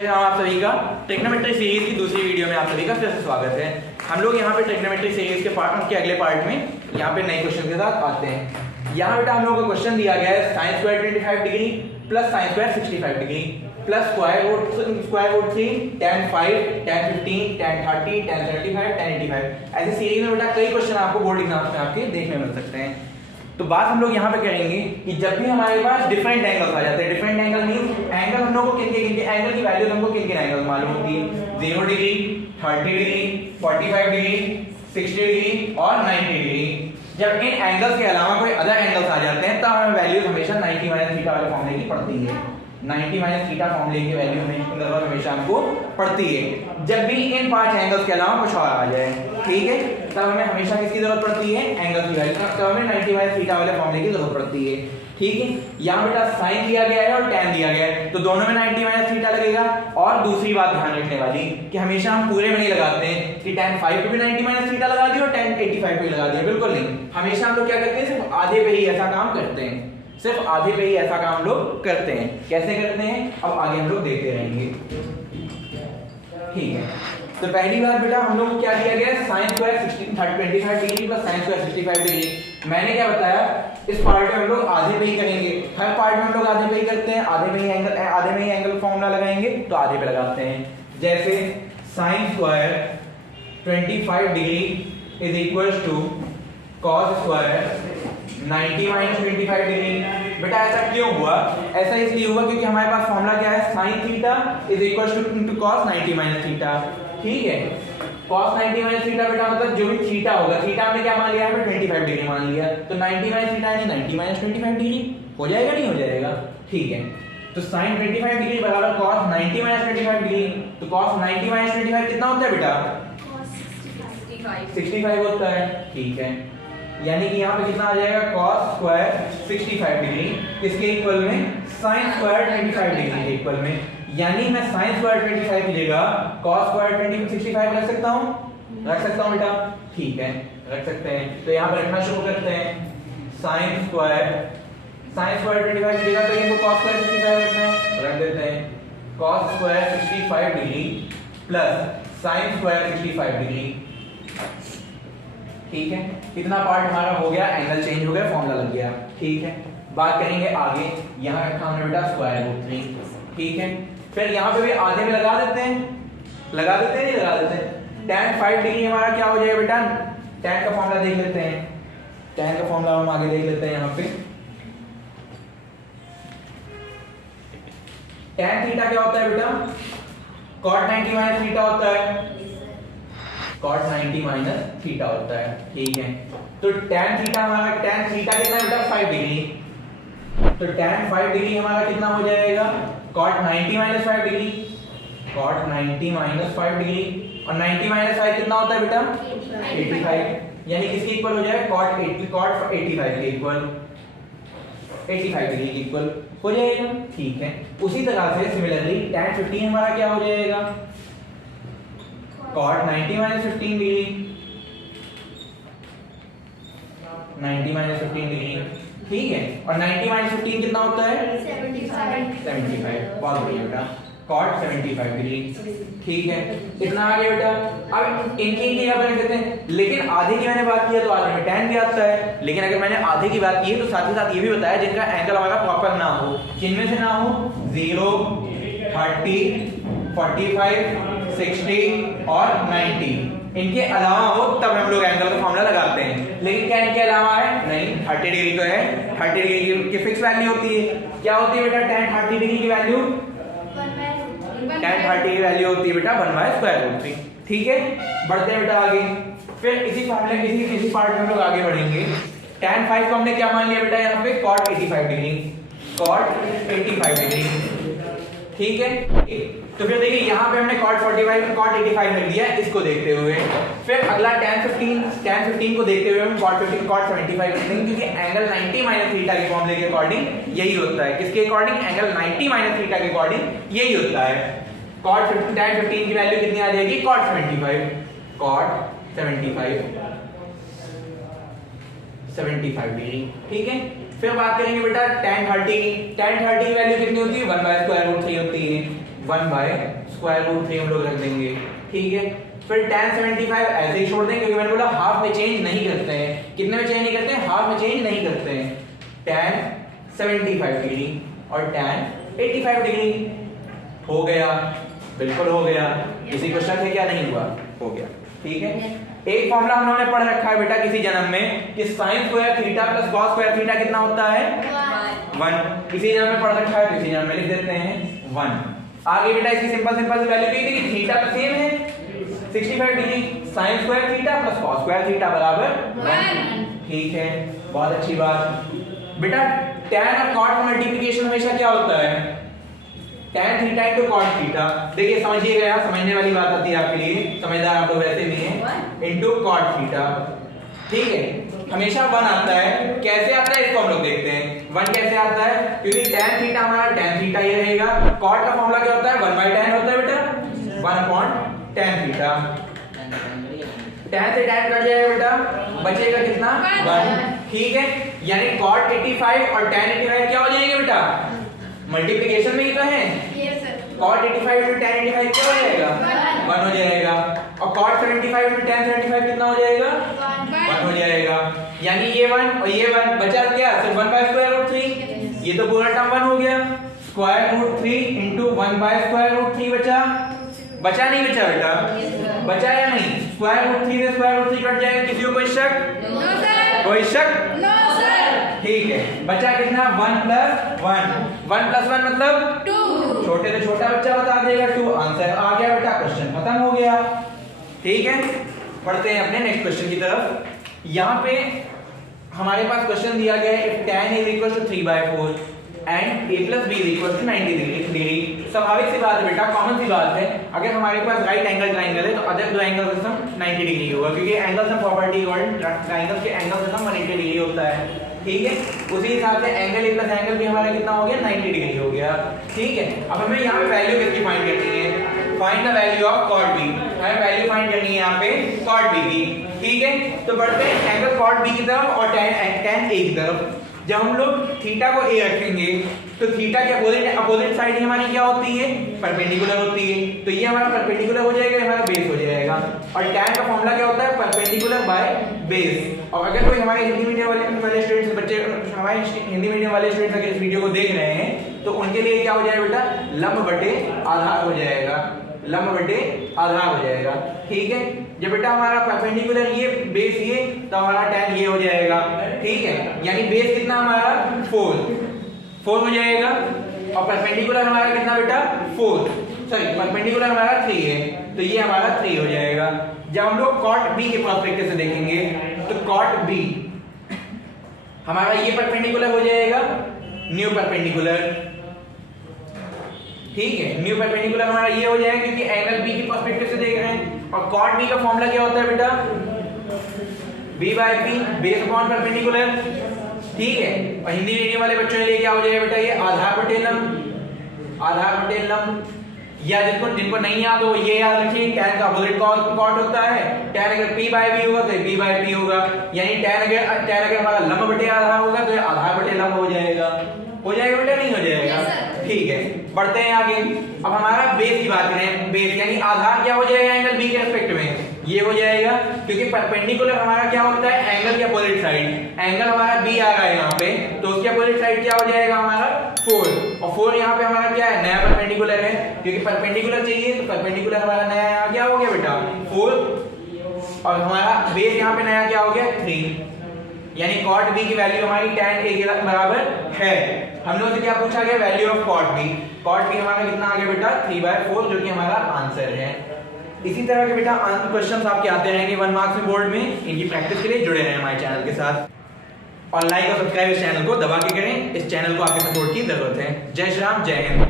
आप सभी का ट्रिग्नोमेट्री सीरीज की दूसरी वीडियो में आप सभी का फिर से स्वागत है। हम लोग यहाँ पे ट्रिग्नोमेट्री सीरीज के अगले पार्ट में यहाँ पे नए क्वेश्चन के साथ आते हैं। यहाँ बेटा हम लोगों को क्वेश्चन दिया गया है sine square 25 degree plus sine square 65 degree plus square root 3 tan 5 tan 15 tan 30 tan 75 tan 85। ऐसे सीरीज में बेटा कई क्वेश्चन आपको बोर्ड एग्जाम्स में आपके देखने मिल सकते हैं। तो बात हम लोग यहाँ पे करेंगे कि जब भी हमारे पास डिफरेंट एंगल्स आ जाते हैं, डिफरेंट एंगल मींस एंगल हम लोग को किन एंगल की वैल्यू हमको किन एंगल मालूम होती है, 0 डिग्री, 30 डिग्री, 45 डिग्री, 60 डिग्री और 90 डिग्री। जब इन एंगल्स के अलावा कोई अदर एंगल्स आ जाते हैं तब हमें वैल्यूज हमेशा 90 माइनस थीटा वाले फॉर्मूले की पड़ती है। 90 माइनस थीटा फॉर्मूले की वैल्यू हमेशा हमको पड़ती है जब भी इन 5 एंगल्स के अलावा कुछ और आ जाए, ठीक है। तब हमें हमेशा किसकी जरूरत पड़ती है, एंगल की वैल्यू। तब हमें 90 माइनस थीटा वाले फॉर्मूले की जरूरत पड़ती है, ठीक है। यहाँ बेटा साइन दिया गया है और tan दिया गया है तो दोनों में 90 माइनस थीटा लगेगा। और दूसरी बात ध्यान रखने वाली कि हमेशा हम पूरे में नहीं लगाते हैं कि tan 5 पे भी 90 माइनस थीटा लगा दिया और tan 85 पे लगा दिया, बिल्कुल नहीं। हमेशा हम लोग क्या करते हैं, सिर्फ आधे पे ही ऐसा काम करते हैं, सिर्फ आधे पे ही ऐसा काम लोग करते हैं। कैसे करते हैं अब आगे हम लोग देखते रहेंगे, ठीक है। तो पहली बात बेटा हम लोग को क्या दिया गया है, sine square 25 degree plus sine square 65 degree. मैंने क्या बताया, इस पार्ट में हम लोग आधे पे ही करेंगे। हर पार्ट में हम लोग आधे पे ही करते हैं, आधे में ही एंगल फॉर्मूला लगाएंगे तो आधे पे लगाते हैं। जैसे sine square 25 degree is equals to cos square 90 minus 25 degree. बेटा ऐसा क्यों हुआ, ऐसा इसलिए हुआ क्योंकि हमारे पास फॉर्मूला क्या है, sine theta is equals to cos 90 minus theta, ठीक है। cos 90 माइनस थीटा बेटा मतलब जो भी थीटा होगा, थीटा हमने क्या मान लिया है, 25 डिग्री मान लिया, तो 90 माइनस थीटा यानी 90 माइनस 25 डिग्री हो जाएगा, नहीं हो जाएगा, ठीक है। तो sin 25 डिग्री बराबर cos 90 माइनस 25 डिग्री। तो cos 90 माइनस 25 कितना होता है बेटा, 65 होता है, ठीक है। यानी कि यहाँ पे कितना आ जाएगा, cos स्क्वायर 65 डिग्री किसके इक्वल में, sin स्क्वायर 25 डिग्री के इक्वल में। यानी मैं sin स्क्वायर 25 की जगह cos स्क्वायर 65 रख सकता हूँ बेटा, ठीक है, रख सकते हैं। तो यहाँ पर रखना शुरू करते हैं, sin स्क्वायर 25 की जगह तो इनको cos स्क्वायर 65 रखना है, रख देते हैं। cos square 65 degree plus sin square 65 degree, ठीक है। इतना पार्ट हमारा हो गया, एंगल चेंज हो गया, फॉर्मूला लग गया, ठीक है। बात करेंगे आगे, यहाँ रखा हमने बेटा स्क्वायर रूट 3, ठीक है। फिर यहाँ पे भी आधे में लगा देते हैं, नहीं लगा देते। tan 5 डिग्री हमारा क्या हो जाएगा बेटा, tan का फॉर्मूला देख लेते हैं, tan का फॉर्मूला हम आगे देख लेते हैं। यहाँ पे tan थीटा क्या होता है बेटा, cot 90 माइनस थीटा होता है, cot 90 माइनस थीटा होता है, ठीक है। तो tan थीटा हमारा, tan थीटा कितना है बेटा 5 डिग्री, तो tan 5 डिग्री हमारा कितना हो जाएगा, cot 90 minus 5 degree, cot 90 minus 5 degree. और 90 माइनस 5 कितना होता है बेटा 85, यानी किसके इक्वल हो जाएगा, cot 85 के इक्वल, 85 डिग्री के इक्वल हो जाएगा, ठीक है। उसी तरह से सिमिलरली tan 15 हमारा क्या हो जाएगा, cot 90 minus 15 degree, 90 minus 15 degree, ठीक है। और 90 माइनस 15 कितना होता है 75, बहुत बढ़िया बेटा, cot 75 डिग्री, ठीक है। इतना आ गया बेटा। अब इनकी यहाँ पर रख देते हैं, लेकिन आधे की मैंने बात की है तो आधे में tan भी आता है, लेकिन अगर मैंने आधे की बात की है तो साथ ही साथ ये भी बताया जिनका एंगल हमारा प्रॉपर ना हो, जिनमें से ना हो 0, 30, 45, 60 और 90, इनके अलावा हो तब हम लोग एंगल का फॉर्मूला लगाते हैं। लेकिन क्या इनके अलावा है, नहीं, 30 डिग्री तो है, 30 डिग्री की फिक्स वैल्यू होती है। क्या होती है बेटा tan 30 डिग्री की वैल्यू, tan 30 की वैल्यू होती है बेटा 1/√3, ठीक है। बढ़ते हैं बेटा आगे, फिर इसी फॉर्मूले इसी पार्ट में हम लोग आगे बढ़ेंगे। tan 5 को हमने क्या मान लिया बेटा, यहाँ पे cot 85 डिग्री, cot 85 डिग्री, ठीक है। तो फिर देखिए यहाँ पे हमने cot 85 रख दिया इसको देखते हुए। फिर अगला tan 15 को देखते हुए हम cot 75 रख देंगे, क्योंकि एंगल 90 माइनस थीटा के फॉर्मूले के अकॉर्डिंग यही होता है। किसके अकॉर्डिंग, एंगल 90 माइनस थीटा के अकॉर्डिंग यही होता है। tan 15 की वैल्यू कितनी आ जाएगी, cot 75 डिग्री, ठीक है। फिर बात करेंगे बेटा tan 30 की वैल्यू कितनी होती है, 1/√3 होती है। 1/√3 हम लोग रख देंगे, ठीक है। फिर tan 75 ऐसे ही छोड़ देंगे क्योंकि मैंने बोला हाफ में चेंज नहीं करते हैं। कितने में चेंज नहीं करते हैं? हाफ में चेंज नहीं करते हैं। tan 75 डिग्री और tan 85 डिग्री हो गया, बिल्कुल हो गया। किसी क्वेश्चन से क्या नहीं हुआ? हो गया, ठीक है। एक फॉर्मूला हम लोगों ने पढ़ रखा है बेटा किसी जन्म में कि sin square theta plus cos square theta कितना होता है? 1। किसी जन्म में पढ़ रखा है, किसी जन्म में लिख देते हैं 1। आगे बेटा इसकी सिंपल सी वैल्यू की थी कि थीटा तो सेम है 65 degree, sin square theta plus cos square theta बराबर 1। ठीक है, बहुत अच्छी बात। बेटा tan और cot का मल्टीप्लिकेशन हमेशा क्या होता है? tan theta into cot theta. देखिए समझिएगा, यार समझने वाली बात आती है आपके लिए, समझदार आप लोग वैसे भी हैं। इनटू cot थीटा, ठीक है, हमेशा 1 आता है। कैसे आता है इसको हम लोग देखते हैं। 1 कैसे आता है? क्योंकि tan थीटा हमारा tan थीटा ये रहेगा। cot का फॉर्मूला क्या होता है? 1/tan होता है बेटा, 1/tan थीटा। tan से tan कट जाएगा बेटा, बचेगा कितना? 1। ठीक है, यानी cot 85 और tan 85 क्या हो जाएंगे बेटा? मल्टीप्लिकेशन में ही तो है। cot 85 into tan 85 क्या हो जाएगा? 1 हो जाएगा। और cot 75 into tan 75 कितना हो जाएगा? 1 हो जाएगा। यानी ये 1 और ये 1 बचा क्या? सिर्फ 1/√3। ये तो पूरा टर्म 1 हो गया। √3 into 1/√3 बचा नहीं बचा बेटा? बचा या नहीं? √3 से √3 कट जाएगा। किसी को कोई शक? कोई शक? ठीक है, बचा कितना? 1 + 1। 1 + 1 मतलब 2। छोटे से छोटा बच्चा बता देगा 2। आंसर आ गया बेटा, क्वेश्चन खत्म हो गया। ठीक है, पढ़ते हैं अपने नेक्स्ट क्वेश्चन की तरफ। यहाँ पे हमारे पास क्वेश्चन दिया गया है if tan is equal to 3/4 and a plus b is equal to 90 degree. स्वाभाविक सी बात है बेटा, कॉमन सी बात है। अगर हमारे पास राइट एंगल ट्राइंगल है तो अदर ट्राइंगल का सम 90 डिग्री होगा, क्योंकि एंगल सम प्रॉपर्टी और ट्राइंगल के एंगल का सम 180 डिग्री होता है। ठीक है, उसी हिसाब से एंगल ए प्लस एंगल भी हमारा कितना हो गया? 90 डिग्री हो गया। ठीक है, अब हमें यहाँ पे वैल्यू किसकी फाइंड करनी है? Find the value of cot b। हमें वैल्यू फाइंड करनी है यहाँ पे cot b की। ठीक है, तो बढ़ते हैं एंगल cot b की तरफ और tan a की तरफ। जब हम लोग थीटा को a रखेंगे तो थीटा के अपोजिट साइड हमारी क्या होती है? परपेंडिकुलर होती है। तो ये हमारा परपेंडिकुलर हो जाएगा, हमारा बेस हो जाएगा। और tan का फॉर्मूला क्या होता है? Perpendicular by base. और अगर कोई हमारे हिंदी मीडियम वाले स्टूडेंट्स बच्चे हमारे हिंदी मीडियम वाले स्टूडेंट्स अगर इस वीडियो को देख रहे हैं तो उनके लिए क्या हो जाएगा बेटा? लंब बटे आधार हो जाएगा, लंब बटे आधार हो जाएगा। ठीक है, जब बेटा हमारा परपेंडिकुलर ये बेस ये तो हमारा tan ये हो जाएगा। ठीक है, यानी बेस कितना हमारा? 4 हो जाएगा। और परपेंडिकुलर हमारा कितना बेटा? 4, सॉरी परपेंडिकुलर हमारा 3 है, तो ये हमारा 3 हो जाएगा। जब हम लोग cot b के पर्सपेक्टिव से देखेंगे तो cot b हमारा ये परपेंडिकुलर हो जाएगा, न्यू परपेंडिकुलर। ठीक है, न्यू परपेंडिकुलर हमारा ये हो जाएगा क्योंकि एंगल b के पर्सपेक्टिव से देख रहे हैं। और cot b का फॉर्मूला क्या होता है बेटा? b/p base upon perpendicular. ठीक है, और हिंदी मीडियम वाले बच्चों के लिए क्या हो जाएगा बेटा? ये आधार बटे लंब, आधार बटे लंब। या जिनको नहीं याद हो ये याद रखिए, tan का अपोजिट cot होता है। tan अगर p/b होगा तो p/p होगा, यानी tan अगर हमारा लंब बटे आधार होगा तो आधार बटे लंब हो जाएगा। हो जाएगा बेटा? नहीं हो जाएगा? ठीक है, बढ़ते हैं आगे। अब हमारा बेस की बात करें, बेस यानी आधार क्या हो जाएगा एंगल बी के रिस्पेक्ट में? ये हो जाएगा, क्योंकि परपेंडिकुलर हमारा क्या होता है? एंगल के अपोजिट साइड। एंगल हमारा बी आ रहा है यहाँ पे, तो उसके अपोजिट साइड क्या हो जाएगा हमारा? 4। और 4 यहाँ पे हमारा क्या है? नया परपेंडिकुलर है, क्योंकि परपेंडिकुलर चाहिए तो परपेंडिकुलर हमारा नया यहाँ क्या हो गया बेटा? 4। और हमारा बेस यहाँ पे नया क्या हो गया? 3। यानी cot b की वैल्यू हमारी tan a के बराबर है। हम लोग से क्या पूछा गया? Value of cot b। cot b हमारा कितना आ गया बेटा? 3/4, जो कि हमारा आंसर है। इसी तरह के बेटा क्वेश्चंस आपके आते रहेंगे 1 मार्क्स में बोर्ड में। इनकी प्रैक्टिस के लिए जुड़े रहें हमारे चैनल के साथ और लाइक और सब्सक्राइब इस चैनल को दबा के करें। इस चैनल को आपके सपोर्ट की जरूरत है। जय श्री राम, जय हिंद।